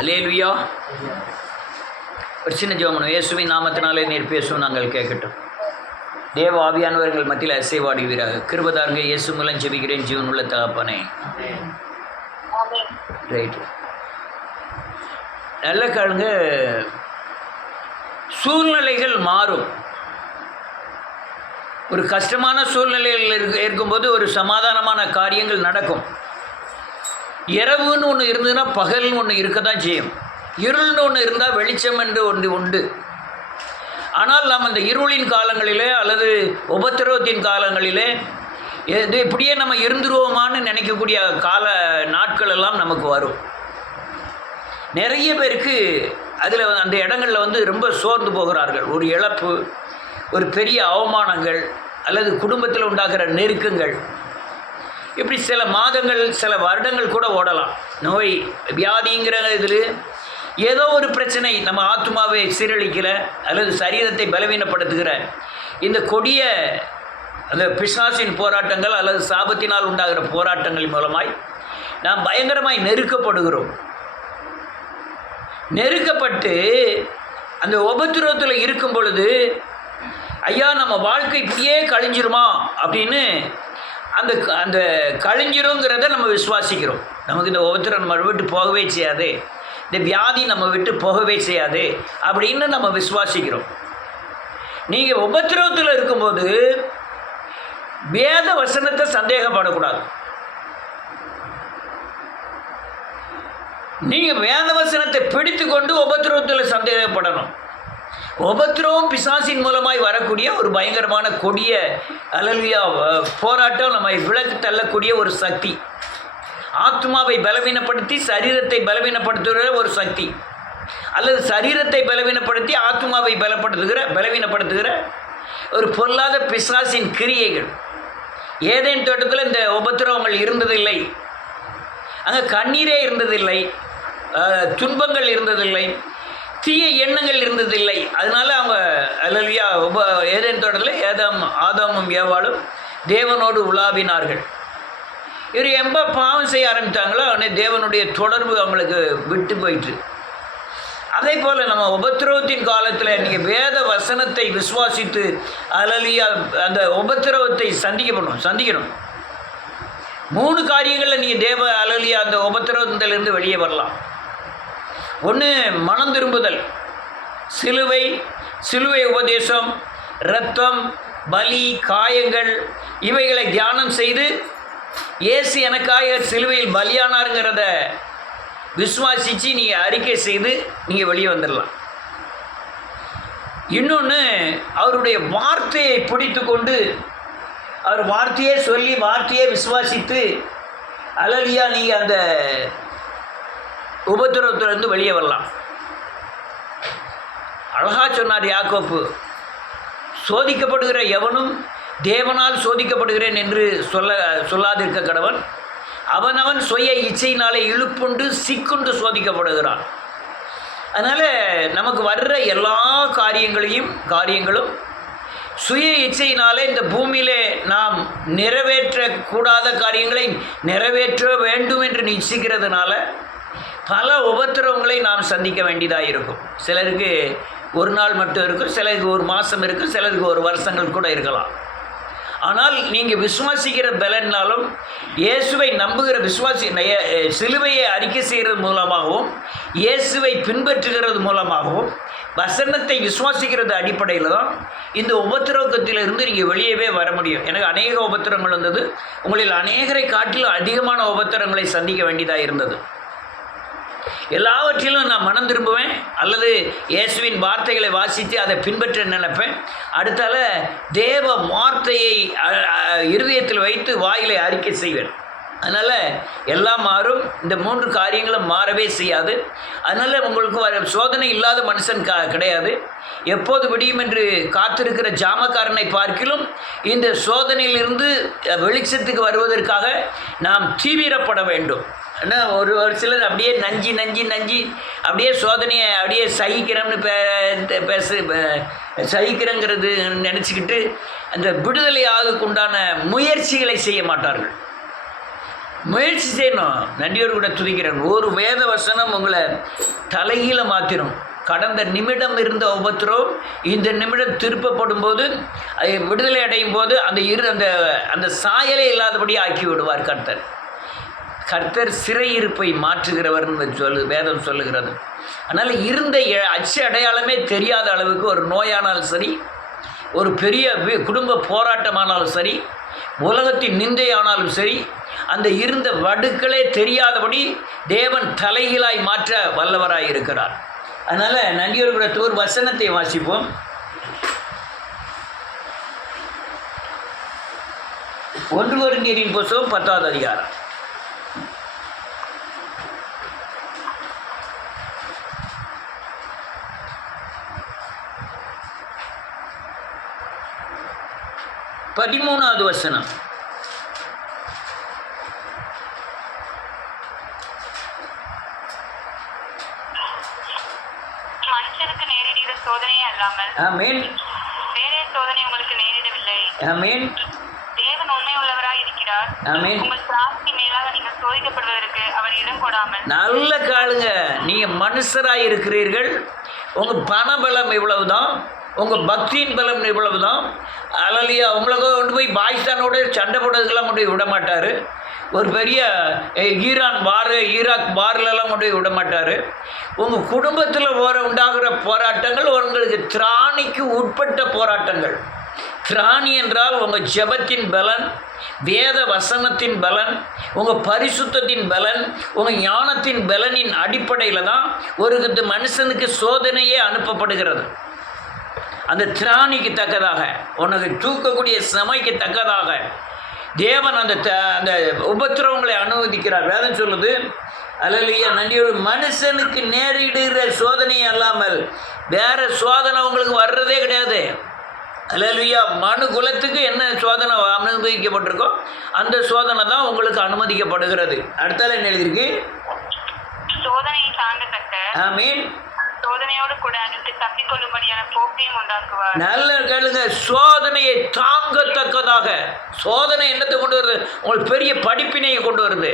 அல்லேலூயா. ஒரு சின்ன ஜெபம். இயேசுவின் நாமத்தினாலே நீர் பேசும் நாங்கள் கேட்கட்டும். தேவ ஆவியானவர்கள் மத்தியில் அசைவாடுவீராக. கிருபதாருங்க. இயேசு மூலம் ஜெபிக்கிறேன் ஜீவன் உள்ள தகப்பனே. ரைட். நல்ல காலங்க. சூழ்நிலைகள் மாறும். ஒரு கஷ்டமான சூழ்நிலைகள் இருக்கும்போது ஒரு சமாதானமான காரியங்கள் நடக்கும். இரவுன்னு ஒன்று இருந்ததுன்னா பகல்னு ஒன்று இருக்க தான் செய்யும். இருள்னு ஒன்று இருந்தால் வெளிச்சம் என்று ஒன்று உண்டு. ஆனால் நாம் அந்த இருளின் காலங்களிலே அல்லது உபத்திரவத்தின் காலங்களிலே இது இப்படியே நம்ம இருந்துருவோமான்னு நினைக்கக்கூடிய நாட்கள் எல்லாம் நமக்கு வரும். நிறைய பேருக்கு அதில் அந்த இடங்களில் ரொம்ப சோர்ந்து போகிறார்கள். ஒரு இழப்பு, ஒரு பெரிய அவமானங்கள் அல்லது குடும்பத்தில் உண்டாகிற நெருக்கங்கள், இப்படி சில மாதங்கள் சில வருடங்கள் கூட ஓடலாம். நோய் வியாதிங்கிற இதில் ஏதோ ஒரு பிரச்சனை நம்ம ஆத்மாவை சீரழிக்கிற அல்லது சரீரத்தை பலவீனப்படுத்துகிற இந்த கொடிய அந்த பிசாசின் போராட்டங்கள் அல்லது சாபத்தினால் உண்டாகிற போராட்டங்கள் மூலமாய் நாம் பயங்கரமாய் நெருக்கப்படுகிறோம். நெருக்கப்பட்டு அந்த உபத்திரவத்தில் இருக்கும் பொழுது ஐயா நம்ம வாழ்க்கை இப்படியே கழிஞ்சிருமா அப்படின்னு அந்த அந்த கழிஞ்சிருங்கிறத நம்ம விசுவாசிக்கிறோம். நமக்கு இந்த உபத்திரம் நம்ம விட்டு போகவே செய்யாது, இந்த வியாதி நம்ம விட்டு போகவே செய்யாது அப்படின்னு நம்ம விசுவாசிக்கிறோம். நீங்கள் உபத்திரவத்தில் இருக்கும்போது வேத வசனத்தை சந்தேகப்படக்கூடாது. நீங்கள் வேத வசனத்தை பிடித்து கொண்டு உபத்திரவத்தில் சந்தேகப்படணும். உபத்திரவம் பிசாசின் மூலமாய் வரக்கூடிய ஒரு பயங்கரமான கொடிய அல்லேலூயா போராட்டம், நம்மை விலக்கு தள்ளக்கூடிய ஒரு சக்தி. ஆத்மாவை பலவீனப்படுத்தி சரீரத்தை பலவீனப்படுத்துகிற ஒரு சக்தி, அல்லது சரீரத்தை பலவீனப்படுத்தி ஆத்மாவை பலவீனப்படுத்துகிற ஒரு பொல்லாத பிசாசின் கிரியைகள். ஏதேன் தோட்டத்தில் இந்த உபத்திரவங்கள் இருந்ததில்லை, அங்கே கண்ணீரே இருந்ததில்லை, துன்பங்கள் இருந்ததில்லை, தீய எண்ணங்கள் இருந்ததில்லை. அதனால அவங்க அல்லேலூயா ஏதேன் தோட்டத்தில் ஆதாமும் ஏவாளும் தேவனோடு உலாவினார்கள். இவர் எப்போ பாவம் செய்ய ஆரம்பித்தாங்களோ அவனே தேவனுடைய தொடர்பு அவங்களுக்கு விட்டு போயிட்டு. அதே போல் நம்ம உபத்திரவத்தின் காலத்தில் நீங்கள் வேத வசனத்தை விசுவாசித்து அல்லேலூயா அந்த உபத்திரவத்தை சந்திக்கணும். 3 காரியங்களில் நீங்கள் தேவ அல்லேலூயா அந்த உபத்திரவத்திலிருந்து வெளியே வரலாம். ஒன்று, மனம் திரும்புதல், சிலுவை உபதேசம், இரத்தம், பலி, காயங்கள், இவைகளை தியானம் செய்து இயேசு எனக்காக சிலுவையில் பலியானாருங்கிறத விசுவாசித்து நீங்கள் அறிக்கை செய்து நீங்கள் வெளியே வந்துடலாம். இன்னொன்று, அவருடைய வார்த்தையை பிடித்து கொண்டு அவர் வார்த்தையே சொல்லி வார்த்தையே விசுவாசித்து அல்லேலூயா நீங்கள் அந்த உபத்திரவத்திலிருந்து வெளியே வரலாம். அழகா சொன்னார் யாக்கோப்பு, சோதிக்கப்படுகிற எவனும் தேவனால் சோதிக்கப்படுகிறேன் என்று சொல்லாதிருக்க கடவன், அவனவன் சுய இச்சையினாலே இழுப்புண்டு சிக்குண்டு சோதிக்கப்படுகிறான். அதனால் நமக்கு வர்ற எல்லா காரியங்களும் சுய இச்சையினாலே இந்த பூமியிலே நாம் நிறைவேற்றக்கூடாத காரியங்களை நிறைவேற்ற வேண்டும் என்று நிச்சயிக்கிறதுனால பல உபத்திரவங்களை நாம் சந்திக்க வேண்டியதாக இருக்கும். சிலருக்கு ஒரு நாள் மட்டும் இருக்கும், சிலருக்கு ஒரு மாதம் இருக்கும், சிலருக்கு ஒரு வருஷங்கள் கூட இருக்கலாம். ஆனால் நீங்கள் விசுவாசிக்கிற பலனாலும் இயேசுவை நம்புகிற சிலுவையை அறிக்கை செய்கிறது மூலமாகவும் இயேசுவை பின்பற்றுகிறது மூலமாகவும் வசனத்தை விசுவாசிக்கிறது அடிப்படையில் தான் இந்த உபத்திரவத்திலிருந்து நீங்கள் வெளியவே வர முடியும். எனக்கு அநேக உபத்திரங்கள் வந்தது. உங்களில் அநேகரை காட்டிலும் அதிகமான உபத்திரங்களை சந்திக்க வேண்டியதாக இருந்தது. எல்லாவற்றிலும் நான் மனம் திரும்புவேன், அல்லது இயேசுவின் வார்த்தைகளை வாசித்து அதை பின்பற்ற நினைப்பேன். அடுத்தால தேவ வார்த்தையை இருதயத்தில் வைத்து வாயிலை அறிக்கை செய்வேன். அதனால் எல்லாம் மாறும். இந்த 3 காரியங்களும் மாறவே செய்யாது. அதனால் உங்களுக்கு சோதனை இல்லாத மனுஷன் கிடையாது. எப்போது விடியும் என்று காத்திருக்கிற ஜாமக்காரனை பார்க்கிலும் இந்த சோதனையிலிருந்து வெளிச்சத்துக்கு வருவதற்காக நாம் தீவிரப்பட வேண்டும். ஆனால் ஒரு சிலர் அப்படியே நஞ்சி அப்படியே சோதனையை அப்படியே சகிக்கிறேங்கிறது நினச்சிக்கிட்டு அந்த விடுதலை ஆகுக்கு உண்டான முயற்சிகளை செய்ய மாட்டார்கள். முயற்சி செய்யணும். நன்றியோடு கூட துதிக்கிறேன். ஒரு வேத வசனம் உங்களை தலைகீழ மாற்றிடும். கடந்த நிமிடம் இருந்த உபத்திரம் இந்த நிமிடம் திருப்பப்படும் போது விடுதலை அடையும் போது அந்த அந்த சாயலே இல்லாதபடி ஆக்கி விடுவார் கர்த்தர். கர்த்தர் சிறையிருப்பை மாற்றுகிறவர்னு வேதம் சொல்லுகிறது. அதனால் இருந்த அச்சு அடையாளமே தெரியாத அளவுக்கு ஒரு நோயானாலும் சரி, ஒரு பெரிய குடும்ப போராட்டமானாலும் சரி, உலகத்தின் நிந்தையானாலும் சரி, அந்த இருந்த வடுக்களே தெரியாதபடி தேவன் தலைகீழாய் மாற்ற வல்லவராய் இருக்கிறார். அதனால் நன்றியோடு கூட ஒரு வசனத்தை வாசிப்போம். 1 கொரிந்தியரின் புத்தகம் 10வது அதிகாரம். பதிமூணாவது வசனம். மனுஷனுக்கு நேரிடுகிற சோதனையே அல்லாமல் ஆமென் வேறே சோதனை உங்களுக்கு நேரிடவில்லை. ஆமென். தேவன் உண்மை உள்ளவராய் இருக்கிறார். ஆமென். உங்கள் சாட்சி மேலாக நீங்கள் சோதிக்கப்படுவதற்கு அவர் இடம் கொடாமல். நல்ல காலுங்க. நீங்கள் மனுஷராய் இருக்கிறீர்கள். உங்கள் பணபலம் இவ்வளவுதான், உங்கள் பக்தியின் பலம் இவ்வளவு தான். அலலியா உங்களை கொண்டு போய் பாகிஸ்தானோட சண்டை போடுறதுக்கெல்லாம் கொண்டு போய் விட மாட்டார். ஒரு பெரிய ஈராக் பார்லெல்லாம் கொண்டு போய் விட மாட்டார். உங்கள் குடும்பத்தில் உண்டாகிற போராட்டங்கள் உங்களுக்கு திராணிக்கு உட்பட்ட போராட்டங்கள். திராணி என்றால் உங்கள் ஜெபத்தின் பலன், வேத வசனத்தின் பலன், உங்கள் பரிசுத்தத்தின் பலன், உங்கள் ஞானத்தின் பலனின் அடிப்படையில் தான் ஒரு மனுஷனுக்கு சோதனையே அனுப்பப்படுகிறது. அந்த திராணிக்கு தக்கதாக, உனக்கு தூக்கக்கூடிய சமைக்கு தக்கதாக தேவன் அந்த உபத்திரவங்களை அனுமதிக்கிறார். வேதம் சொல்லுது, அல்லேலூயா, நன்றியோடு மனுஷனுக்கு நேரிடுகிற சோதனை அல்லாமல் வேற சோதனை உங்களுக்கு வர்றதே கிடையாது. அல்லேலூயா, மனு குலத்துக்கு என்ன சோதனை அனுமதிக்கப்பட்டிருக்கோ அந்த சோதனை தான் உங்களுக்கு அனுமதிக்கப்படுகிறது. அடுத்தால என்ன எழுதியிருக்கு? சோதனையை தாங்கத்தக்க ஆமீன். சோதனையோடு கூட அதற்கு தப்பிக்கொள்ளும்படியான போக்கையும் உண்டாக்குவார். நல்ல கேளுங்க. சோதனையை தாங்கத்தக்கதாக. சோதனை என்னத்தை கொண்டு வருது? உங்களுக்கு பெரிய படிப்பினையை கொண்டு வருது.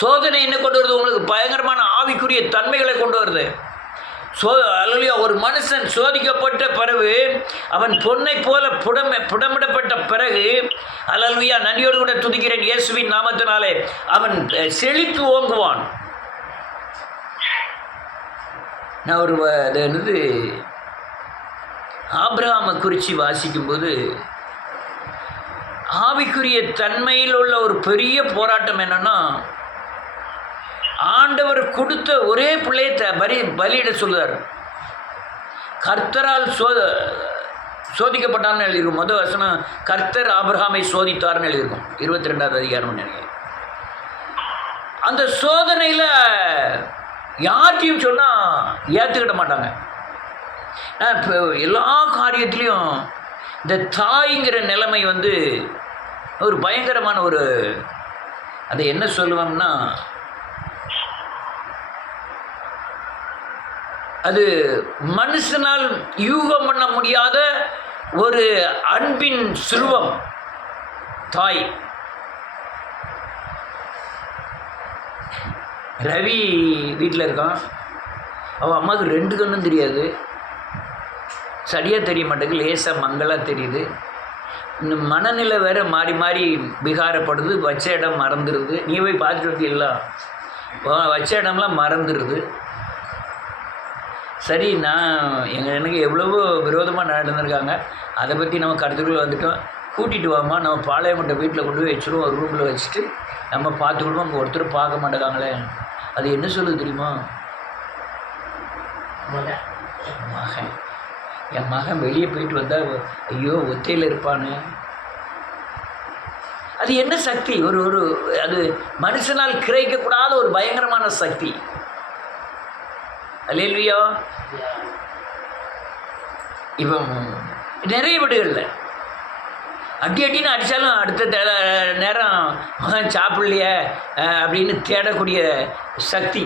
சோதனை என்ன கொண்டு வருது? உங்களுக்கு பயங்கரமான ஆவிக்குரிய தன்மைகளை கொண்டு வருது. அல்லேலூயா, ஒரு மனுஷன் சோதிக்கப்பட்ட பிறகு அவன் பொன்னை போல புடமிடப்பட்ட பிறகு, அல்லேலூயா, நன்றியோடு கூட துதிக்கிறேன் இயேசுவின் நாமத்தினாலே, அவன் செழித்து ஓங்குவான். நான் ஒரு என்னது ஆபிரகாமை குறித்து வாசிக்கும்போது ஆவிக்குரிய தன்மையில் உள்ள ஒரு பெரிய போராட்டம் என்னன்னா, ஆண்டவர் கொடுத்த ஒரே பிள்ளையை பலியிட சொல்லுவார். கர்த்தரால் சோதிக்கப்பட்டான்னு எழுதியிருக்கும். முதல் வசனம் கர்த்தர் ஆபிரகாமை சோதித்தார்னு எழுதியிருக்கும். 22வது அதிகாரம் நினைக்கிறேன். அந்த சோதனையில் யார்கிட்டையும் சொன்னால் ஏற்றுக்கிட மாட்டாங்க. இப்போ எல்லா காரியத்துலேயும் இந்த தாய்ங்கிற நிலைமை ஒரு பயங்கரமான அதை என்ன சொல்லுவோம்னா, அது மனுஷனால் யூகம் பண்ண முடியாத ஒரு அன்பின் சுருவம் தாய். ரவி வீட்டில் இருக்கான். அவன் அம்மாவுக்கு 2 கண்ணும் தெரியாது, சரியாக தெரிய மாட்டேங்குது, லேசாக மங்களாக தெரியுது. இந்த மனநிலை வேறு மாறி மாறி விகாரப்படுது. வச்ச இடம் மறந்துடுது. நீ போய் பார்த்துட்டு வந்தீங்களா? வச்ச இடம்லாம் மறந்துடுது. சரி, எனக்கு எவ்வளவோ விரோதமாக நடந்திருக்காங்க, அதை பற்றி நம்ம கருத்துக்குள்ளே வந்துட்டோம். கூட்டிகிட்டு வாமா, நம்ம பாளையமட்ட வீட்டில் கொண்டு போய் வச்சுருவோம், ஒரு ரூமில் வச்சுட்டு நம்ம பார்த்துக்கிடுவோம். அங்கே ஒருத்தர் பார்க்க மாட்டேங்காங்களே. அது என்ன சொல்லுது தெரியுமா? என் மகன் வெளியே போயிட்டு வந்தால் ஐயோ ஒத்தையில் இருப்பான்னு. அது என்ன சக்தி? அது மனுஷனால் கிரகிக்கக்கூடாத ஒரு பயங்கரமான சக்தி. அல்லேலூயா. இப்போ நிறைய வீடுகளில் அடின்னு அடித்தாலும் அடுத்த நேரம் மகன் சாப்பிடலையே அப்படின்னு தேடக்கூடிய சக்தி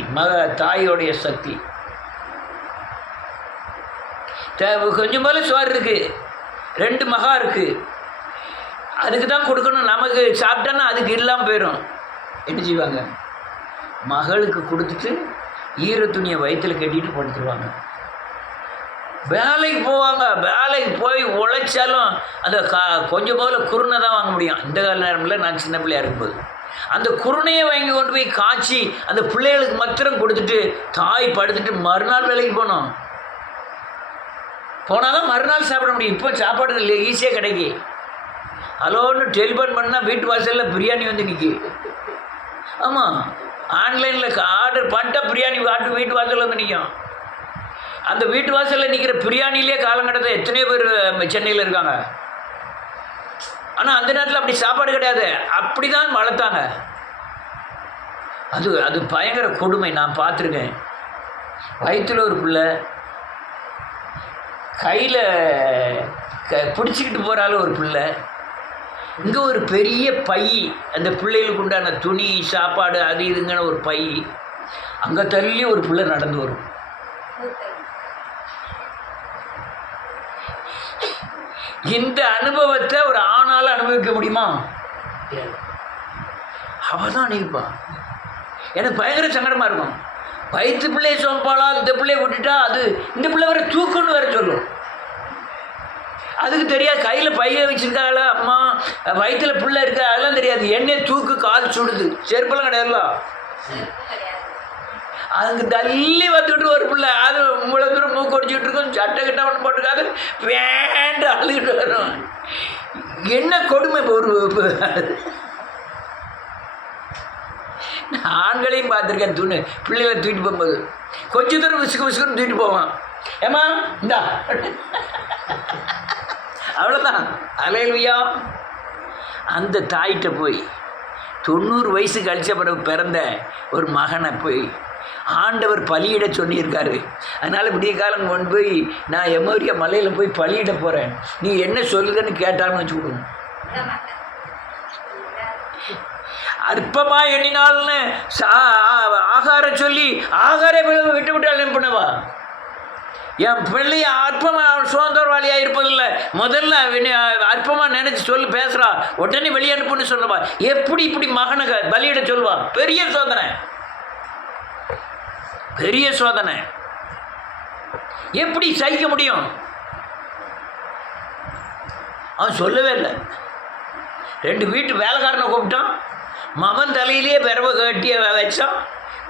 தாயோடைய சக்தி. கொஞ்சம் போல சோறு இருக்குது, 2 மகா இருக்குது, அதுக்கு தான் கொடுக்கணும். நமக்கு சாப்பிட்டோன்னா அதுக்கு இல்லாமல் போயிடும். என்ன செய்வாங்க? மகளுக்கு கொடுத்துட்டு ஈர துணியை வயிற்றில் கட்டிட்டு படுத்துருவாங்க. வேலைக்கு போவாங்க. வேலைக்கு போய் உழைச்சாலும் அந்த கொஞ்சம் போல குருணை தான் வாங்க முடியும். இந்த கால நேரத்தில் நான் சின்ன பிள்ளையாக இருக்கும்போது அந்த குருணையை வாங்கி கொண்டு போய் காய்ச்சி அந்த பிள்ளைகளுக்கு மாத்திரம் கொடுத்துட்டு தாய் படுத்துட்டு மறுநாள் வேலைக்கு போனோம். போனால் தான் மறுநாள் சாப்பிட முடியும். இப்போ சாப்பாடு இல்லை, ஈஸியாக கிடைக்கி. ஹலோன்னு டெலிஃபோன் பண்ணால் வீட்டு வாசலில் பிரியாணி வந்து நிற்கி. ஆமாம், ஆன்லைனில் ஆர்டர் பண்ணிட்டா பிரியாணி வீட்டு வாசலில் வந்து நிற்கும். அந்த வீட்டு வாசலில் நிற்கிற பிரியாணிலே காலங்கட்டத்தில் எத்தனையோ பேர் சென்னையில் இருக்காங்க. ஆனால் அந்த நேரத்தில் அப்படி சாப்பாடு கிடையாது. அப்படி தான் வளர்த்தாங்க. அது பயங்கர கொடுமை. நான் பார்த்துருக்கேன். வயிற்றில் ஒரு பிள்ளை கையில் பிடிச்சிக்கிட்டு போகிறால ஒரு பிள்ளை, இங்கே ஒரு பெரிய பை, அந்த பிள்ளைகளுக்கு உண்டான துணி சாப்பாடு அது இதுங்கன்னு ஒரு பை, அங்கே தள்ளி ஒரு பிள்ளை நடந்து வரும். இந்த அனுபவத்தை ஒரு ஆணால் அனுபவிக்க முடியுமா? அவள் தான் அனுப்பிப்பான். எனக்கு பயங்கர சங்கடமாக இருக்கும். வயிற்று பிள்ளையை சோப்பாளா, இந்த பிள்ளையை விட்டுட்டா அது இந்த பிள்ளை வர தூக்குன்னு வேற சொல்லும். அதுக்கு தெரியாது. கையில் பைய வச்சுருக்காங்களா அம்மா, வயிற்றில் பிள்ளை இருக்கா, அதெல்லாம் தெரியாது. என்னை தூக்கு, கால் சுடுது, செருப்பெல்லாம் கிடையாதுல்ல. அதுக்கு தள்ளி வந்துக்கிட்டு ஒரு பிள்ளை அது முளை தூரம் மூக்கு ஒடிச்சிக்கிட்டு இருக்கும், சட்டை கிட்ட ஒன்று போட்டுக்காது, வேண்ட அழுகிட்டு வரும். என்ன கொடுமை! ஒரு ஆண்களையும் பார்த்துருக்கேன். பிள்ளைகளை தூக்கிட்டு போகும்போது கொஞ்சம் தூரம் விசுக்குன்னு தூக்கிட்டு போவான். ஏமா இந்தா, அவ்வளோதான். அலையலுயா. அந்த தாயிட்ட போய் 90 வயசு கழிச்ச பிறகு பிறந்த ஒரு மகனை போய் ஆண்டவர் பலியிட சொல்லியிருக்காரு. அதனால் விடிய காலம் கொண்டு போய் நான் எமோரியா மலையில் போய் பலியிட போகிறேன், நீ என்ன சொல்லுதுன்னு கேட்டான்னு வச்சுக்கணும். அற்பமாக எண்ணினால்னு ஆகார சொல்லி ஆகார விட்டு விட்டால் என்ன பண்ணவா? என் பிள்ளைய அற்பமாக சுதந்திரவாளியாக இருப்பதில்லை, முதல்ல அற்பமாக நினச்சி சொல்லி பேசுகிறா, உடனே வெளியே அனுப்புன்னு சொல்லவா? எப்படி இப்படி மகனை பலியிட சொல்லுவா? பெரிய சோதனை, பெரிய சோதனை. எப்படி சகிக்க முடியும்? அவன் சொல்லவே இல்லை. 2 வீட்டு வேலைக்காரனை கூப்பிட்டான், மகன் தலையிலே விரவ கட்டிய வச்சான்,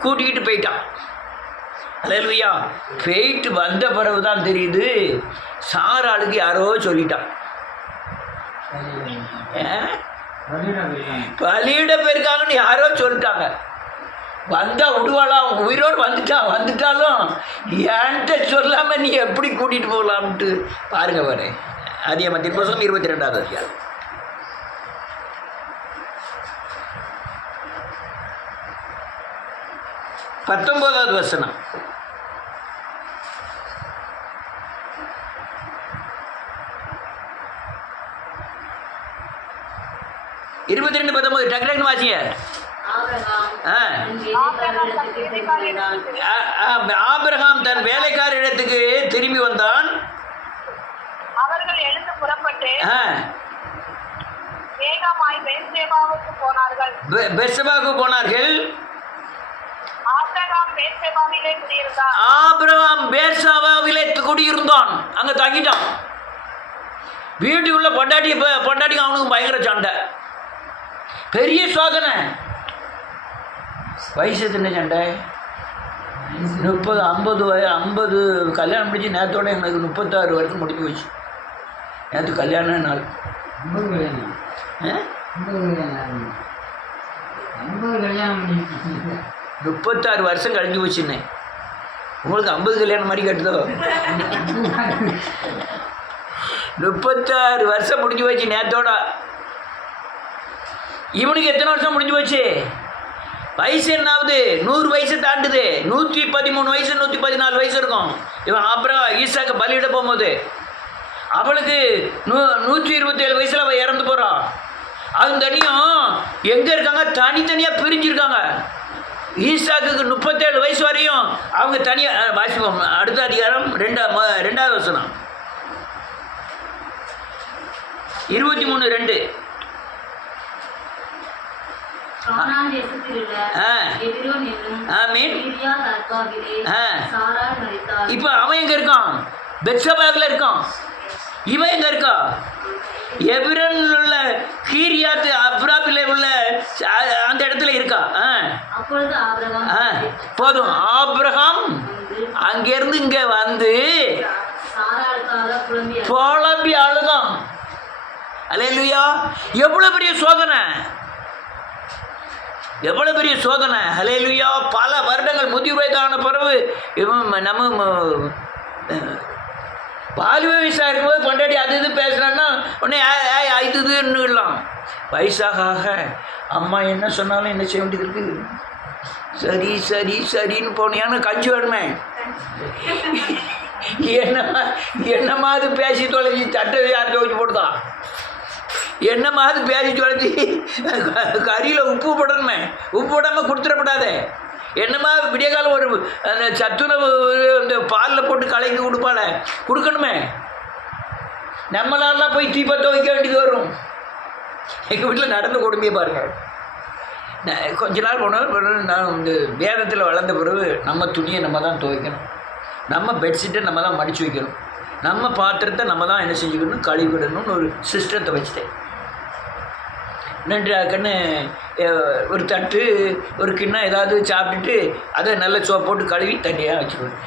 கூட்டிக்கிட்டு போயிட்டான். அல்லேலூயா. போயிட்டு வந்த பிறகு தான் தெரியுது, சாராளுக்கு யாரோ சொல்லிட்டான். பலியிட போயிருக்காங்கன்னு யாரோ சொல்லிட்டாங்க. வந்தா விடுவாளா? உயிரோடு வந்துட்டாலும் என்கிட்ட சொல்லாம நீ எப்படி கூட்டிட்டு போகலாம்ட்டு பாருங்க. பாரு, ஆதியாகமத்தின் புத்தகம் 22வது அதிகாரம் 19வது வசனம். இருபத்தி 19 டக்கு வாசிங்க. ஆபிரகாம் தன் வேலைக்கார இடத்துக்கு திரும்பி வந்தான். அவர்கள் எழுந்து புறப்பட்டு வேகமாய் பெர்சேபாவுக்கு போனார்கள். பெர்சேபாவுக்கு போனார்கள். ஆபிரகாம் பெர்சேபாவிலே குடியிருந்தான். அங்க தங்கிட்டான். வீட்டுக்குள்ள பொண்டாட்டிக்கு அவனுக்கு பயங்கர சண்டை, பெரிய சோதனை. வயசு எத்தனை சண்டை? 50 கல்யாணம் முடிச்சு நேரத்தோட எங்களுக்கு 36 வருஷம் முடிஞ்சு போச்சு. நேற்று கல்யாண நாள். 36 வருஷம் கழிஞ்சு போச்சுன்னு. உங்களுக்கு 50 கல்யாணம் மாதிரி கேட்டுதோ? 36 வருஷம் முடிஞ்சு போச்சு நேரத்தோட. இவனுக்கு எத்தனை வருஷம் முடிஞ்சு போச்சு? வயசு என்னாவது? 100 வயசு தாண்டுது. 113 வயசு 114 வயசு இருக்கும். இவன் அப்புறம் ஈசாக்கு பலியிட போகும்போது அவளுக்கு 127 வயசில் அவள் இறந்து போகிறான். அது தனியும் எங்கே இருக்காங்க? தனித்தனியாக பிரிஞ்சிருக்காங்க. ஈசாக்கு 37 வயசு வரையும் அவங்க தனியாக. வாசிப்போம் அடுத்த அதிகாரம் 2வது வசனம் 23:2. கானான் தேசத்தில் உள்ள எபிரோன் என்னும் ஆமீன். கீரியாத் அர்பாவிலே சாராள் மரித்தாள். இப்போ அவன் எங்க இருக்கான்? பெத்சபாவில் இருக்கான். இவன் எங்க இருக்கா? எபிரோனில் உள்ள கீரியாத் அர்பாவிலே உள்ள அந்த இடத்துல இருக்கா. அப்பொழுது ஆபிரகாம் போதும். ஆபிரகாம் அங்கிருந்து இங்க வந்து சாராளுக்காக புலம்பி அழுதான். அல்லேலூயா. எவ்வளவு பெரிய சோதனை, எவ்வளவு பெரிய சோதனை. அல்லேலூயா. பல வருடங்கள் முதிர் வயதான பிறகு இவன் நம்ம வாலிப வயசாக இருக்கும்போது கொண்டாடி அது இது பேசுகிறான்னா உடனே ஆயிடுதுன்னுலாம். வயசாக அம்மா என்ன சொன்னாலும் என்ன செய்ய வேண்டியது இருக்குது. சரி சரி சரின்னு போனியான்னு கஞ்சி வேணுமே. என்னம்மா அது பேசி தொலைச்சி தட்டை யார் துவைச்சி போட்டுதான். என்னம்மா அது பேசி தொலைச்சி கறியில் உப்பு போடணுமே. உப்பு போடாமல் கொடுத்துடப்படாதே. என்னம்மா விடிய காலம் ஒரு அந்த சத்துணவு அந்த பாலில் போட்டு கலக்கி கொடுப்பாள கொடுக்கணுமே. நம்மளாலாம் போய் தீபத்தை வைக்க வேண்டியது வரும். எங்கள் வீட்டில் நடந்த கொடுமையை பாருங்கள். கொஞ்ச நாள் போனால் நான் இந்த வேதத்தில் வளர்ந்த பிறகு நம்ம துணியை நம்ம தான் துவைக்கணும், நம்ம பெட்ஷீட்டை நம்ம தான் மடித்து வைக்கணும், நம்ம பாத்திரத்தை நம்ம தான் என்ன செஞ்சுக்கணும் கழுவிடணும்னு ஒரு சிஸ்டத்தை வச்சுட்டேன். கண்ணு ஒரு தட்டு ஒரு கிண்ணம் ஏதாவது சாப்பிட்டுட்டு அதை நல்ல சோப்பு போட்டு கழுவி தண்ணியாக வச்சுருவேன்.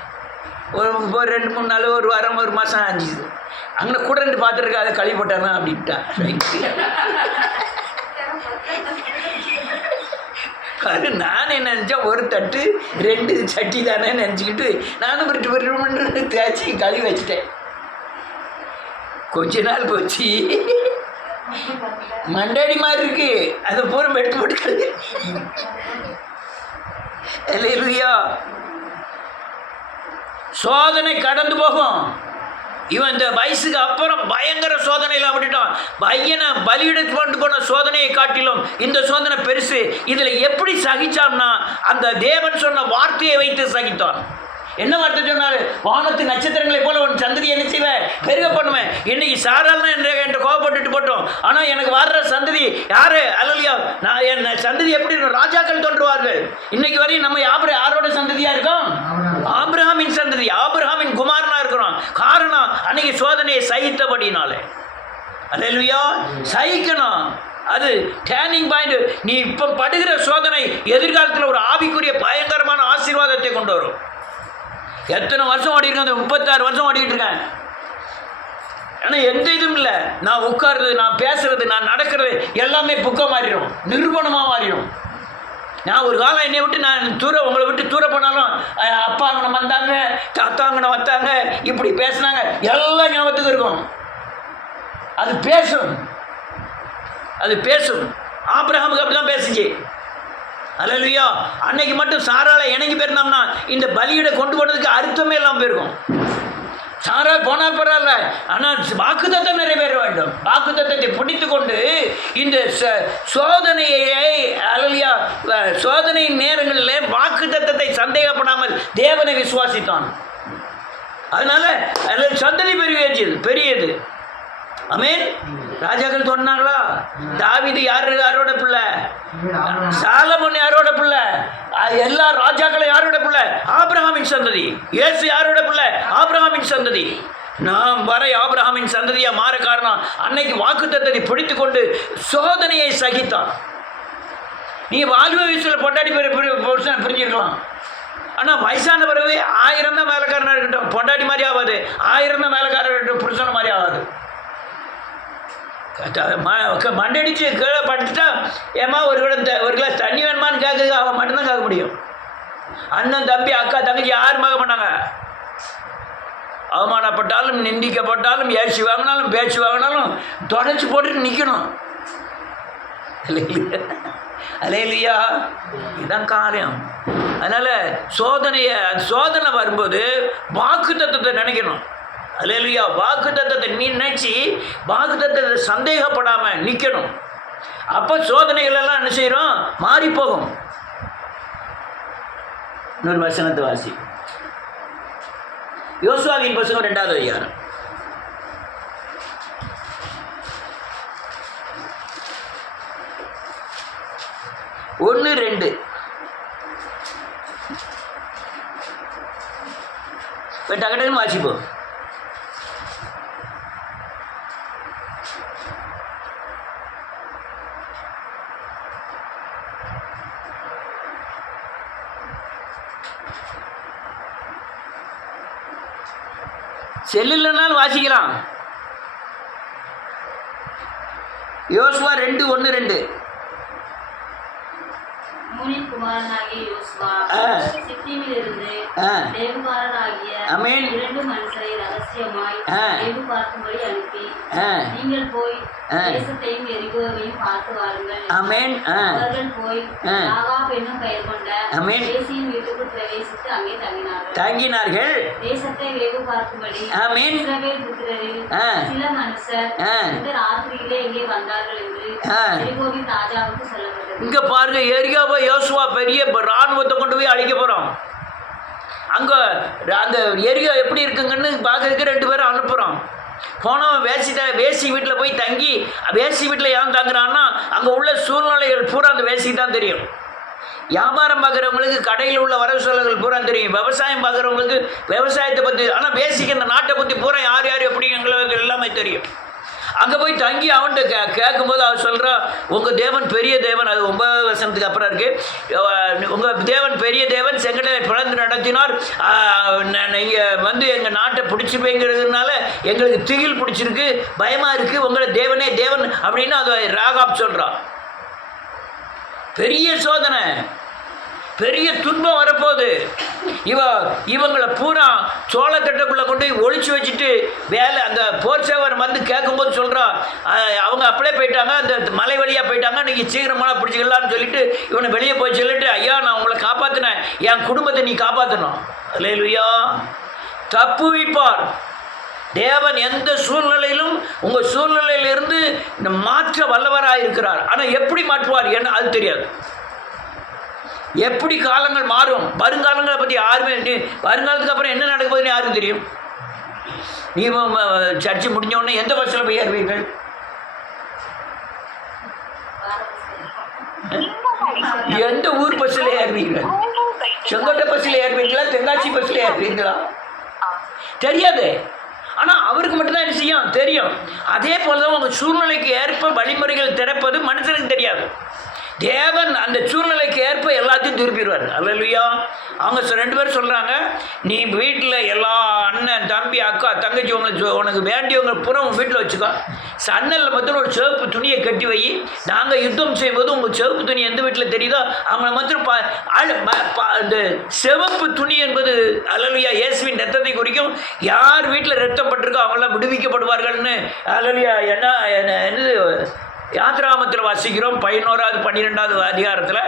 ஒரு 2-3 நாள் ஒரு வாரம் ஒரு மாதம் ஆஞ்சிது. அங்கே கூட 2 பாத்திரம் இருக்கு, அதை கழுவி போட்டானா அப்படின்ட்டான். அது நான் என்ன நினச்சேன், ஒரு தட்டு 2 சட்டி தானே நினச்சிக்கிட்டு நானும் விட்டு தேய்ச்சி கழுவி வச்சுட்டேன். கொஞ்ச நாள் போச்சு, மண்டாடி மாதிரி இருக்கு, அதை பூரா எடுத்து போட்டு கழுவி. அல்லேலூயா. சோதனை கடந்து போகும். இவன் இந்த வயசுக்கு அப்புறம் பயங்கர சோதனையில் அப்படிட்டான். பையனை பலியிடத்து கொண்டு போன சோதனையை காட்டிலும் இந்த சோதனை பெருசு. இதில் எப்படி சகிச்சான்னா அந்த தேவன் சொன்ன வார்த்தையை வைத்து சகித்தான். என்ன வார்த்தை சொன்னாரு? வானத்து நட்சத்திரங்களை போல உன் சந்ததி என்ன செய்வேன், பெருக பண்ணுவேன். இன்னைக்கு சாதாரண என்ற கோவப்பட்டுட்டு போட்டோம். ஆனால் எனக்கு வர்ற சந்ததி யாரு? அல்லையா, நான் என் சந்ததி எப்படி ராஜாக்கள் தோன்றுவார்கள். இன்னைக்கு வரையும் நம்ம யாரோட சந்ததியா இருக்கோம்? ஆபிரகாமின் சந்ததி, ஆபிரகாமின் குமாரனா இருக்கிறோம். காரணம் அன்னைக்கு சோதனையை சகித்தபடினாலே. அல்லேலூயா. சகிக்கணும். அது டேர்னிங் பாயிண்ட். நீ இப்போ படுகிற சோதனை எதிர்காலத்தில் ஒரு ஆவிக்குரிய பயங்கரமான ஆசீர்வாதத்தை கொண்டு வரும். எத்தனை வருஷம் ஓடிருக்கேன்? அந்த 36 வருஷம் ஓடிக்கிட்டு இருக்கேன். ஆனால் எந்த இதுவும் இல்லை. நான் உட்கார்றது, நான் பேசுறது, நான் நடக்கிறது எல்லாமே புக்கை மாறிடும், நிரூபணமாக மாறிடும். நான் ஒரு காலம் என்னை விட்டு நான் உங்களை விட்டு தூர போனாலும் அப்பா அங்கே வந்தாங்க, தாத்தா அங்கே வந்தாங்க, இப்படி பேசினாங்க, எல்லாம் ஞாபகத்துக்கு இருக்கும். அது பேசும், அது பேசும். ஆபிரகாமுக்கு அப்படி தான் பேசுச்சு. அல்லேலூயா. அன்னைக்கு மட்டும் சாராளை இணங்கி போயிருந்தோம்னா இந்த பலியிட கொண்டு போனதுக்கு அர்த்தமே இல்லாமல் போயிருக்கும். சாராள் போனால் பரவாயில்ல, ஆனால் வாக்குத்தத்தம் நிறைவேற வேண்டும். வாக்குத்தத்தத்தை பிடித்து கொண்டு இந்த சோதனையை அல்லேலூயா சோதனை நேரங்களில் வாக்குத்தத்தத்தை சந்தேகப்படாமல் தேவனை விசுவாசித்தான். அதனால சந்ததி பெரியது. ஆமென். ராஜாக்கள் சொன்னாங்களா? தாவீது யாரோட பிள்ளை? சாலமோன் யாரோட பிள்ளை? எல்லா ராஜாக்களும் யாரோட பிள்ளை? ஆபிரகாமின் சந்ததி. இயேசு யாரோட பிள்ளை? ஆபிரகாமின் சந்ததி. நாம் வரை ஆபிரகாமின் சந்ததியா மாற காரணம் அன்னைக்கு வாக்குத்தத்தத்தை பிடித்து கொண்டு சோதனையை சகித்தான். நீ வாலிப வயசுல பொண்டாடி பிரிஞ்சிருக்கலாம். ஆனால் வயசான பிறகு 1000 தான் வேலைக்காரனாக இருக்கட்டும், பொண்டாட்டி மாதிரி ஆகாது. 1000 தான் வேலைக்காரர் இருக்கட்டும், புருஷன மாதிரி ஆகாது. மண்டடிச்சு கீழே படுத்துட்டா ஏமா ஒரு கிளாஸ் தண்ணி வேணுமான்னு கேட்க அவன் மட்டும்தான் கேட்க முடியும். அண்ணன் தம்பி அக்கா தங்கச்சி யாரும் பார்க்க மாட்டாங்க. அவமானப்பட்டாலும் நிந்திக்கப்பட்டாலும் ஏசி வாங்கினாலும் பேச்சு வாங்கினாலும் தொடச்சி போட்டுட்டு நிற்கணும். அல்லேலூயா. இதுதான் காரியம். அதனால் சோதனை வரும்போது வாக்குத்தத்தத்தை நினைக்கணும். அல்லேலூயா. வாக்குத்தத்தத்தை நினைச்சு வாக்குத்தத்தத்தை சந்தேகப்படாமல் நிற்கணும். அப்போ சோதனைகள் எல்லாம் என்ன செய்கிறோம்? மாறி போகும். இன்னொரு வசனத்தை வாசி. யோசுவாவின் புத்தகம் 2வது அதிகாரம். 1, 2. இப்போ டக்கு டக்குன்னு வாசிப்போம். செல்லுலனாலும் வாசிக்கலாம். யோசுவா 2, 1, 2. நூனின் குமாரனாகிய யோசுவா சித்தீமிலிருந்து தேவகுமாரராகிய ஆமென். 2 மனுஷரை ரகசியமாய் தேவ பார்க்கும்படி அனுப்பி, நீங்கள் போய் தேசத்தையும் எரிகோவையும் பார்த்து வாருங்கள். ஆமென். அவர்கள் போய் ராகாப் என்னும் பெயர் கொண்ட ஆமென். வேசியின் வீட்டுக்குள் பிரவேசித்து அங்கே தங்கினார்கள். தேசத்தை வேவு பார்க்கும்படி ஆமென். இஸ்ரவேல் புத்திரரில் சில மனுஷர் இந்த ராத்திரியிலே இங்கே வந்தார்கள் என்று எரிகோவின் ராஜாவுக்கு சொல்லப்பட்டது. இங்க பாருங்க, எரிகோவை யோசுவா பெரிய ராணுவத்தை கொண்டு போய் அழிக்க போறோம். அங்க அந்த எரிகோ எப்படி இருக்குங்கன்னு பார்க்கறதுக்கு 2 பேரும் அனுப்புறோம். போனவன் வேசி வீட்டில் போய் தங்கி, வேசி வீட்டில் ஏன் தங்குறான்னா அங்கே உள்ள சூழ்நிலைகள் பூரா அந்த வேசிக்கு தான் தெரியும். வியாபாரம் பார்க்குறவங்களுக்கு கடையில் உள்ள வரவு செலவுகள் பூரா தெரியும். விவசாயம் பார்க்குறவங்களுக்கு விவசாயத்தை பற்றி, ஆனால் வேசிக்கு இந்த நாட்டை பற்றி பூரா யார் யார் எப்படிங்கிறது எல்லாமே தெரியும். அங்கே போய் தங்கி அவன்கிட்ட கேட்கும்போது அவர் சொல்கிறா, உங்கள் தேவன் பெரிய தேவன். அது 9 வசனத்துக்கு அப்புறம் இருக்குது. உங்கள் தேவன் பெரிய தேவன், செங்கடலை பிளந்து நடத்தினார். நீங்கள் வந்து எங்கள் நாட்டை பிடிச்சிப்பேங்கிறதுனால எங்களுக்கு திகில் பிடிச்சிருக்கு, பயமாக இருக்குது. உங்களை தேவனே தேவன் அப்படின்னு அதை ராகாப் சொல்கிறான். பெரிய சோதனை, பெரிய துன்பம் வரப்போகுது. இவங்களை பூரா சோளத்தட்டுக்குள்ளே கொண்டு போய் ஒழிச்சு வச்சுட்டு அந்த போர்ச்சேவர் வந்து கேட்கும்போது சொல்கிறான், அவங்க அப்படியே போயிட்டாங்க, அந்த மலை வழியாக போயிட்டாங்க, இன்றைக்கி சீக்கிரமாக பிடிச்சிக்கலான்னு சொல்லிட்டு இவனை வெளியே போய் சொல்லிட்டு, ஐயா நான் உங்களை காப்பாற்றினேன், என் குடும்பத்தை நீ காப்பாற்றணும். அல்லேலூயா. தப்புவிப்பார் தேவன். எந்த சூழ்நிலையிலும் உங்கள் சூழ்நிலையிலிருந்து மாற்ற வல்லவராக இருக்கிறார். ஆனால் எப்படி மாற்றுவார் என்ன அது தெரியாது. எப்படி காலங்கள் மாறும், வருங்காலங்களை பற்றி யாருமே, வருங்காலத்துக்கு அப்புறம் என்ன நடக்க போகுதுன்னு யாருக்கும் தெரியும். நீ சர்ச்சை முடிஞ்ச உடனே எந்த பஸ்ஸில் போய் ஏறுவீர்கள்? எந்த ஊர் பஸ்ஸில் ஏறுவீர்கள்? செங்கோட்டை பஸ்ஸில் ஏறுவீங்களா, தென்காசி பஸ்ஸில் ஏறுவீங்களா? தெரியாது. ஆனால் அவருக்கு மட்டும்தான் என்ன செய்யும் தெரியும். அதே போல தான் உங்கள் சூழ்நிலைக்கு ஏற்ப வழிமுறைகள் திறப்பது மனுஷனுக்கு தெரியாது. தேவன் அந்த சூழ்நிலைக்கு ஏற்ப எல்லாத்தையும் திருப்பிடுவார். அல்லேலூயா. அவங்க 2 பேர் சொல்கிறாங்க, நீ வீட்டில் எல்லா அண்ணன் தம்பி அக்கா தங்கச்சி உனக்கு வேண்டியவங்க புறம் வீட்டில் வச்சுக்கோ. சன்னலில் மட்டும் ஒரு சிவப்பு துணியை கட்டி வை. நாங்கள் யுத்தம் செய்யும்போது உங்கள் சிவப்பு துணி எந்த வீட்டில் தெரியுதோ அவங்கள மட்டும் இந்த சிவப்பு துணி என்பது அல்லேலூயா இயேசுவின் ரத்தத்தை குறிக்கும். யார் வீட்டில் ரத்தப்பட்டிருக்கோ அவங்களாம் விடுவிக்கப்படுவார்கள்னு அல்லேலூயா என்னது யாத்ராமத்தில் வாசிக்கிறோம். 11வது 12வது அதிகாரத்தில்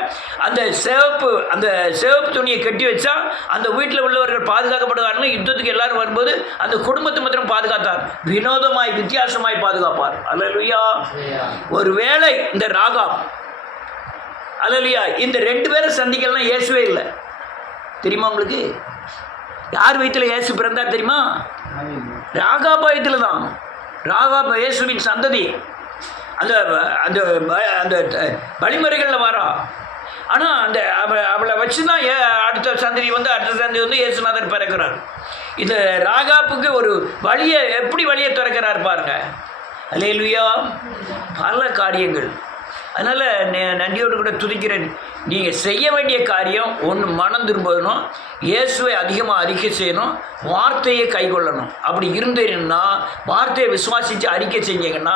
அந்த சிவப்பு துணியை கட்டி வச்சா அந்த வீட்டில் உள்ளவர்கள் பாதுகாக்கப்படுவார்கள். யுத்தத்துக்கு எல்லாரும் வரும்போது அந்த குடும்பத்தை மாத்திரம் பாதுகாத்தார். வினோதமாய் வித்தியாசமாய் பாதுகாப்பார். அல்லேலூயா. ஒருவேளை இந்த ராகாப் அல்லேலூயா இந்த 2 பேரை சந்திக்கலாம் இயேசுவே இல்லை. தெரியுமா உங்களுக்கு? யார் வயிற்றில் இயேசு பிறந்தார் தெரியுமா? ராகாப் வயிற்றில் தான். ராகாப் இயேசுவின் சந்ததி. அந்த அந்த அந்த வழிமுறைகளில் வரா. ஆனால் அந்த அவளை வச்சு தான் அடுத்த சந்ததி வந்து இயேசுநாதர் பிறக்கிறார். இந்த ராகாப்புக்கு ஒரு வழியை எப்படி வழியை திறக்கிறார் பாருங்க. அல்லேலூயா. பல காரியங்கள். அதனால் நன்றியோடு கூட துதிக்கிறேன். நீங்கள் செய்ய வேண்டிய காரியம் ஒன்று, மனம் திரும்பணும், இயேசுவை அதிகமாக அறிக்கை செய்யணும், வார்த்தையை கைக்கொள்ளணும். அப்படி இருந்தீங்கன்னா, வார்த்தையை விசுவாசித்து அறிக்கை செஞ்சீங்கன்னா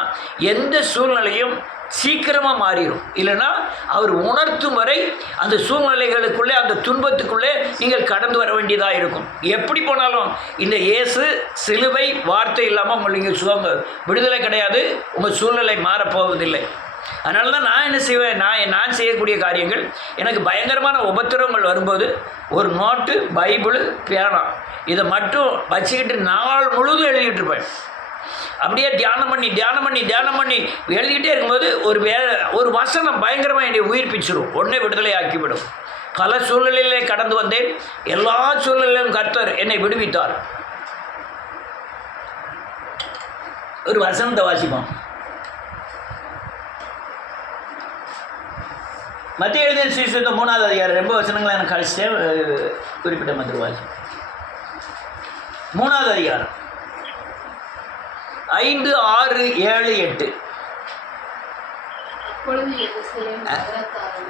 எந்த சூழ்நிலையும் சீக்கிரமாக மாறிடும். இல்லைன்னா அவர் உணர்த்தும் வரை அந்த சூழ்நிலைகளுக்குள்ளே, அந்த துன்பத்துக்குள்ளே நீங்கள் கடந்து வர வேண்டியதாக இருக்கும். எப்படி போனாலும் இந்த இயேசு சிலுவை வார்த்தை இல்லாமல் உங்களுக்கு விடுதலை கிடையாது. உங்கள் சூழ்நிலை மாறப்போவதில்லை. அதனால தான் நான் என்ன செய்வேன், நான் செய்யக்கூடிய காரியங்கள், எனக்கு பயங்கரமான உபத்திரவங்கள் வரும்போது ஒரு நோட்டு, பைபிள், பேனா இதை மட்டும் வச்சுக்கிட்டு நாள் முழுதும் எழுதிக்கிட்டு இருப்பேன். அப்படியே தியானம் பண்ணி எழுதிக்கிட்டே இருக்கும்போது ஒரு வசனம் பயங்கரமாக என்னை உயிர்ப்பிச்சிடும், உடனே விடுதலை ஆக்கிவிடும். பல சூழ்நிலையிலே கடந்து வந்தேன். எல்லா சூழ்நிலையிலும் கர்த்தர் என்னை விடுவித்தார். ஒரு வசனத்தை வாசிப்போம். மத்திய எழுதிய சுவிசேஷம் 3வது அதிகாரம் ரொம்ப வசனங்களை எனக்கு கழிச்சேன், குறிப்பிட்ட மதுரவாசி 3வது அதிகாரம் 5, 6, 7, 8. அப்பொழுது எருசலேம் நகரத்தாரும்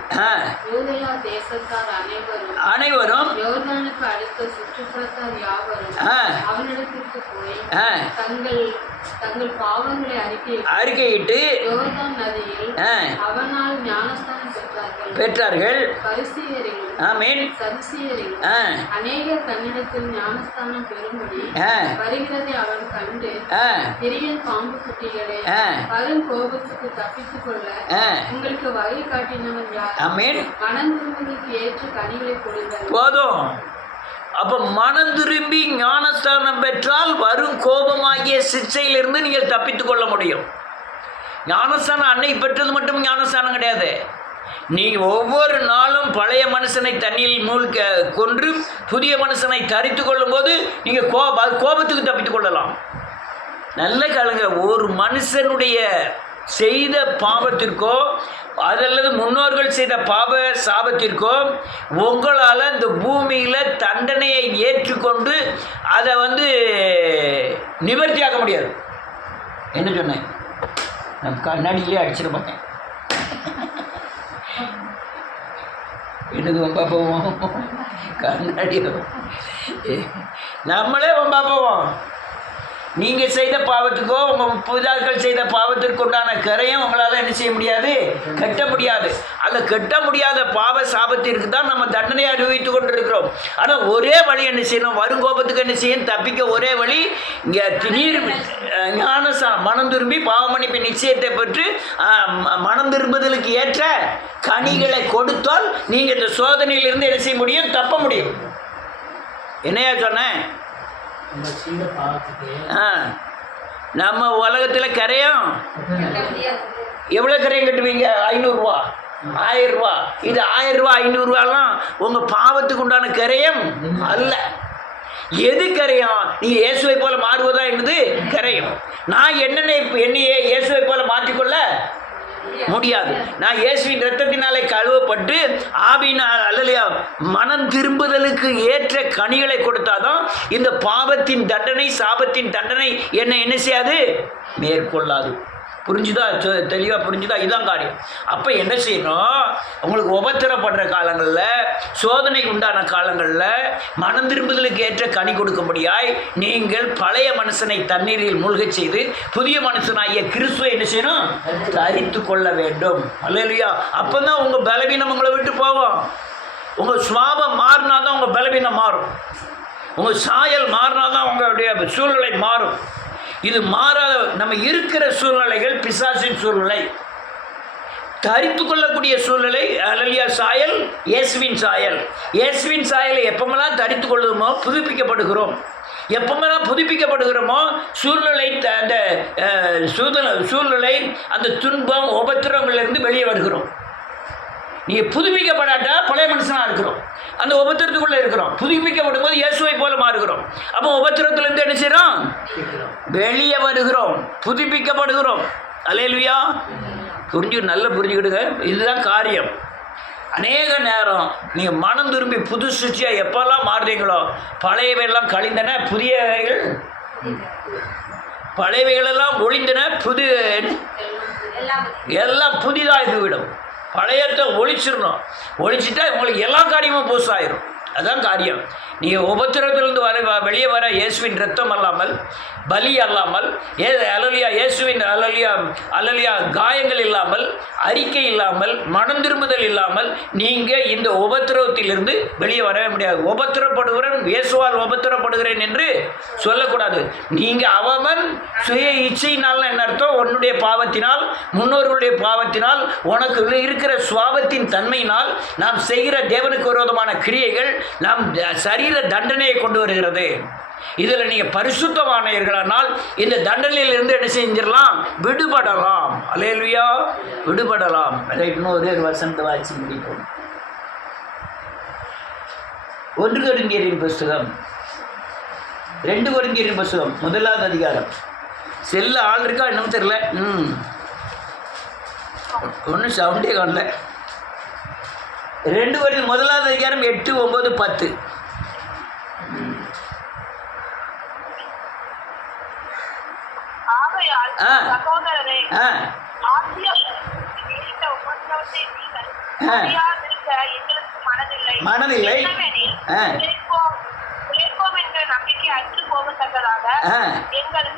யூதேயா தேசத்தார் அனைவரும் யோர்தானுக்கு அடுத்த சுற்றுப்புறத்தார் யாவரும் அவனிடத்திற்கு போய் தங்கள் பாவங்களை அறிக்கையிட்டு யோர்தான் நதியில் அவனால் ஞானஸ்தானம் பெற்றார்கள். பரிசேயரிலும் சதுசேயரிலும் அநேகர் தன்னிடத்தில் ஞானஸ்தானம் பெறும்படி வருகிறதை அவன் கண்டு பெரிய பாம்பு குட்டிகளே வரும் கோபத்துக்கு தப்பித்துக் கொள்ள உங்களுக்கு வழி காட்டினவன் யார்? மனம் திரும்புவதற்கு ஏற்ற கனிகளை கொடுங்கள். போதும். அப்ப மனம் திரும்பி ஞானஸ்தானம் பெற்றால் வரும் கோபமாகிய சிச்சையிலிருந்து நீங்கள் தப்பித்துக் கொள்ள முடியும். ஞானஸ்தானம் அன்னை பெற்றது மட்டும் ஞானஸ்தானம் கிடையாது. நீங்கள் ஒவ்வொரு நாளும் பழைய மனுஷனை தண்ணியில் மூழ்க கொன்று புதிய மனுஷனை தரித்து கொள்ளும் போது நீங்கள் கோபத்துக்கு தப்பித்துக் கொள்ளலாம். நல்ல காலங்க, ஒரு மனுஷனுடைய செய்த பாவத்திற்கோ அதல்லது முன்னோர்கள் செய்த பாவ சாபத்திற்கோ உங்களால் இந்த பூமியில் தண்டனையை ஏற்றுக்கொண்டு அதை நிவர்த்தியாக்க முடியாது. என்ன சொன்னேன்? நான் கண்ணாடியிலே அடிச்சிட மாட்டேன். என்னது வம்பா போவோம்? கண்ணாடி நம்மளே வம்பா போவோம். நீங்கள் செய்த பாவத்துக்கோ உங்கள் புதாக்கள் செய்த பாவத்திற்கு உண்டான கரையும் உங்களால் என்ன செய்ய முடியாது? கட்ட முடியாது. அந்த கட்ட முடியாத பாவ சாபத்திற்கு தான் நம்ம தண்டனையை அனுபவித்து கொண்டு இருக்கிறோம். ஆனால் ஒரே வழி என்ன செய்யணும்? வரும் கோபத்துக்கு என்ன செய்யணும்? தப்பிக்க ஒரே வழி இங்கே நீர் மனம் திரும்பி பாவ மன்னிப்பு நிச்சயத்தை பெற்று மனம் திரும்புதலுக்கு ஏற்ற கனிகளை கொடுத்தால் நீங்கள் இந்த சோதனையிலிருந்து என்ன செய்ய முடியும்? தப்ப முடியும். என்னையா சொன்னேன்? நம்ம உலகத்தில் கரையும் எவ்வளோ கரையும் கட்டுவீங்க? 500 ரூபா, 1000 ரூபா. இது 1000 ரூபா 500 ரூபாலாம் உங்கள் பாவத்துக்கு உண்டான கரையும் அல்ல. எது கரையும்? நீங்கள் இயேசுவை போல மாறுவதா என்பது கரையும். நான் என்னையே இயேசுவை போல மாற்றிக்கொள்ள முடியாது. நான் இயேசுவின் இரத்தத்தினாலே கழுவப்பட்டு ஆவியினால் அல்லலையா மனம் திரும்புதலுக்கு ஏற்ற கனிகளை கொடுத்தாதான் இந்த பாவத்தின் தண்டனை சாபத்தின் தண்டனை என்ன செய்யாது? மேற்கொள்ளாது. புரிஞ்சுதா? தெளிவாக புரிஞ்சுதா? இதுதான் காரியம். அப்போ என்ன செய்யணும்? உங்களுக்கு உபத்திரப்படுற காலங்களில், சோதனை உண்டான காலங்களில் மனம் திரும்புதலுக்கு ஏற்ற கனி கொடுக்கும்படியாய் நீங்கள் பழைய மனுஷனை தண்ணீரில் மூழ்கச் செய்து புதிய மனுஷனாகிய கிறிஸ்துவை என்ன செய்யணும்? தரித்து கொள்ள வேண்டும். அல்லேலூயா. அப்போ தான் உங்கள் பலவீனம் உங்களை விட்டு போகும். உங்கள் சுவாபம் மாறினா தான் உங்கள் பலவீனம் மாறும். உங்கள் சாயல் மாறினா தான் உங்களுடைய சூழ்நிலை மாறும். இது மாறாத நம்ம இருக்கிற சூழ்நிலைகள் பிசாசின் சூழ்நிலை. தரித்து கொள்ளக்கூடிய சூழ்நிலை அல்லேலூயா சாயல் இயேசுவின் சாயல். இயேசுவின் சாயலை எப்பமெல்லாம் தரித்து கொள்ளுமோ புதுப்பிக்கப்படுகிறோம். எப்பமெல்லாம் புதுப்பிக்கப்படுகிறோமோ சூழ்நிலை அந்த சூழ்நிலை அந்த துன்பம் உபத்திரங்களிலிருந்து வெளியே வருகிறோம். நீங்கள் புதுப்பிக்கப்படாட்டா பழைய மனுஷனாக இருக்கிறோம். அந்த உபத்திரத்துக்குள்ளே இருக்கிறோம். புதுப்பிக்கப்படும் போது இயேசுவை போல மாறுகிறோம். அப்போ உபத்திரத்திலிருந்து என்ன செய்கிறோம்? வெளியே வருகிறோம், புதுப்பிக்கப்படுகிறோம். அல்லேலூயா. புரிஞ்சுக்கிடுங்க. இதுதான் காரியம். அநேக நேரம் நீங்கள் மனம் திரும்பி புது சுச்சியாக எப்போல்லாம் மாறுறீங்களோ பழையவையெல்லாம் கழிந்தன, பழையவைகளெல்லாம் ஒழிந்தன, எல்லாம் புதிதாகிவிடும். பழையத்தை ஒழிச்சிட்டா உங்களுக்கு எல்லா காரியமும் புதுசாயிரும். அதுதான் காரியம். நீங்கள் உபத்திரத்திலிருந்து வெளியே வர இயேசுவின் ரத்தம் அல்லாமல், பலி அல்லாமல், அல்லேலூயா இயேசுவின் அல்லேலூயா காயங்கள் இல்லாமல், அறிக்கை இல்லாமல், மனம் திரும்புதல் இல்லாமல் நீங்கள் இந்த உபத்திரவத்திலிருந்து வெளியே வரவே முடியாது. உபத்திரப்படுகிறேன், இயேசுவால் உபத்திரப்படுகிறேன் என்று சொல்லக்கூடாது. நீங்கள் அவன் சுய இச்சையினால் என்ன அர்த்தம்? உன்னுடைய பாவத்தினால், முன்னோர்களுடைய பாவத்தினால், உனக்கு இருக்கிற சுவாபத்தின் தன்மையினால் நாம் செய்கிற தேவனுக்கு விரோதமான கிரியைகள் நாம் சரீர தண்டனையை கொண்டு வருகிறது. இதில் நீங்கள் பரிசுத்தமானவர்களானால் இந்த தண்டனையிலிருந்து என்ன செஞ்சிடலாம்? விடுபடலாம். அல்லேலூயா. விடுபடலாம். இன்னொரு வசனத்தை வாசி முடிப்போம். 1 கொரிந்தியரின் புஸ்தகம் 2 கொரிந்தியரின் புஸ்தகம் 1வது அதிகாரம். செல்ல ஆள் இருக்கா என்னன்னு தெரியல. ஒன்றும் சவுண்டே காணல. 2 கொரிந்தியர் 1ஆம் அதிகாரம் 8, 9, 10. ஆகையால் ஆ. சகோதரரே, ஆ ஆசியாவில் நேரிட்ட உபத்திரவத்தை நீங்கள் அறியாதிருக்க எங்களுக்கு மனதில்லை. மனதில்லை. என்னவெனில், ஆ. உழைப்போம் என்ற நம்பிக்கை அற்று போகத்தக்கதாக ஆ. எங்கள்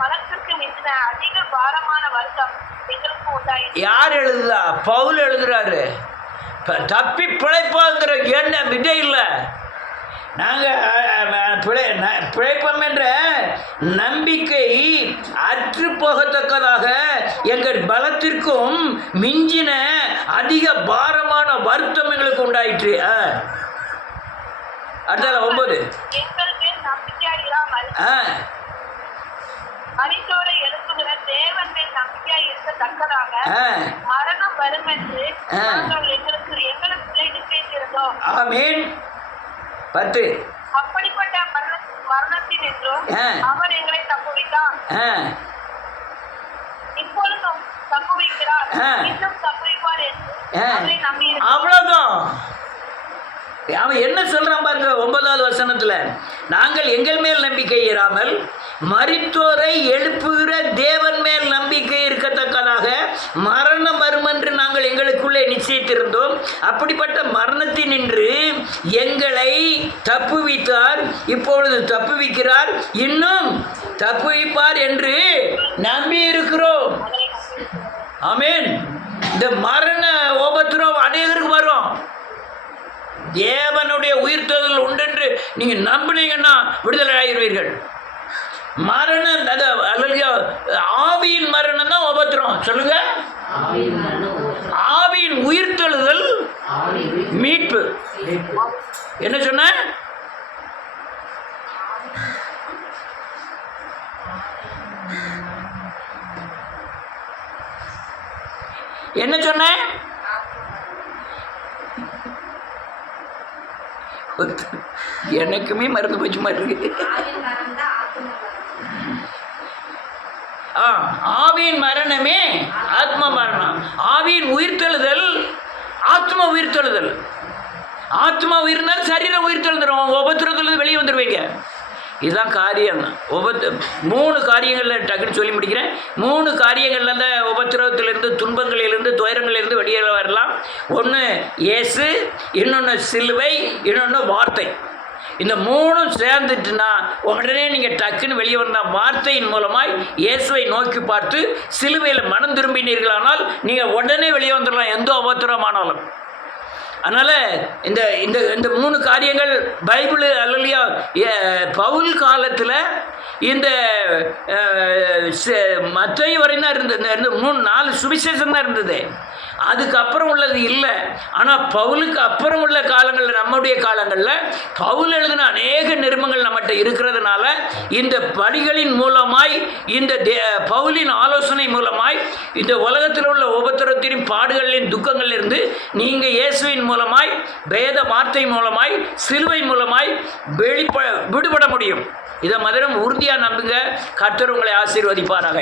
பலத்திற்கு மிஞ்சின அதிக பாரமான வருத்தம் எங்களுக்கு உண்டாயிற்று. யார் எழுதுதா? பவுல் எழுதுறாரு. தப்பி பிழைப்போங்கிற என்ன விதை இல்லை. நாங்கள் பிழைப்போம் என்ற நம்பிக்கை அற்று போகத்தக்கதாக எங்கள் பலத்திற்கும் மிஞ்சின அதிக பாரமான வருத்தம் எங்களுக்கு உண்டாயிற்று. அடுத்தால 9. எங்கள் மேல் நம்பிக்கையாய் இராமல் மரித்தோரை எழுப்புகிற தேவன் மேல் நம்பிக்கையாய் இருக்கத்தக்கதாக மரணம் வரும் என்று நாங்கள் எங்களுக்குள்ளே நிச்சயித்திருந்தோம். ஆமென். 10. அப்படிப்பட்ட மரணத்தின் என்றும் அவர் எங்களை தப்புவித்தார், இப்பொழுதும் தப்புவிக்கிறார், இன்னும் தப்புவிப்பார் என்று அவரை நம்பி. அவ்வளவுதான். அவன் என்ன சொல்றான் பாருங்க 9வது வசனத்துல, நாங்கள் எங்கள் மேல் நம்பிக்கை இராமல் மரித்தோரை எழுப்புகிற தேவன் மேல் நம்பிக்கை இருக்கத்தக்கதாக மரணம் வரும் என்று நாங்கள் எங்களுக்குள்ளே நிச்சயித்திருந்தோம். அப்படிப்பட்ட மரணத்தினின்று எங்களை தப்புவித்தார், இப்பொழுது தப்புவிக்கிறார், இன்னும் தப்புவிப்பார் என்று நம்பி இருக்கிறோம். ஆமென். இந்த மரண உபத்திரம் அநேகருக்கு வரும். தேவனுடைய உயிர்த்தெழுதல் உண்டென்று நீங்கள் நம்பினீங்கன்னா விடுதலை ஆகிடுவீர்கள். மரணம் ஆவியின் மரணம் தான் உபத்திரம். சொல்லுங்க. ஆவியின் உயிர்த்தெழுதல் மீட்பு. என்ன சொன்ன? என்ன சொன்ன? எனக்குமே மருந்து போச்சு மாதிரி இருக்கு. ஆவியின் மரணமே ஆத்ம மரணம். ஆவியின் உயிர்த்தெழுதல் ஆத்ம உயிர்த்தெழுதல். ஆத்மா உயிர்னால் சரீரம் உயிர்த்தெழுந்துடும். உபத்திரத்துலேருந்து வெளியே வந்துடுவீங்க. இதுதான் காரியம். 3 காரியங்களில் டக்குன்னு சொல்லி முடிக்கிறேன். 3 காரியங்களில் அந்த உபத்திரவத்திலிருந்து, துன்பங்களிலிருந்து, துயரங்களிலிருந்து வெளியே வரலாம். ஒன்று இயேசு, இன்னொன்று சிலுவை, இன்னொன்று வார்த்தை. இந்த 3 சேர்ந்துட்டுனா உடனே நீங்கள் டக்குன்னு வெளியே வந்தால் வார்த்தையின் மூலமாய் இயேசுவை நோக்கி பார்த்து சிலுவையில் மனம் திரும்பினீர்களானால் நீங்கள் உடனே வெளியே வந்துடலாம், எந்த உபத்திரமானாலும். அதனால் இந்த இந்த இந்த 3 காரியங்கள் பைபிள் அல்லையா பவுல் காலத்தில் இந்த மத்தேயு வரையும் தான் இருந்தது. இந்த 3-4 சுவிசேஷம் தான் இருந்தது. அதுக்கப்புறம் உள்ளது இல்லை. ஆனால் பவுலுக்கு அப்புறம் உள்ள காலங்களில், நம்முடைய காலங்களில் பவுல் எழுதின அநேக நிருபங்கள் நம்மகிட்ட இருக்கிறதுனால இந்த படிகளின் மூலமாய், இந்த பவுலின் ஆலோசனை மூலமாய் இந்த உலகத்தில் உள்ள உபத்திரத்தின் பாடுகளின் துக்கங்களிலிருந்து நீங்கள் இயேசுவின் மூலமாய், வேத வார்த்தை மூலமாய், சிலுவை மூலமாய் விடுபட முடியும். இதை மதுரம் உறுதியாக நம்புங்க. கர்த்தர் உங்களை ஆசீர்வதிப்பாராக.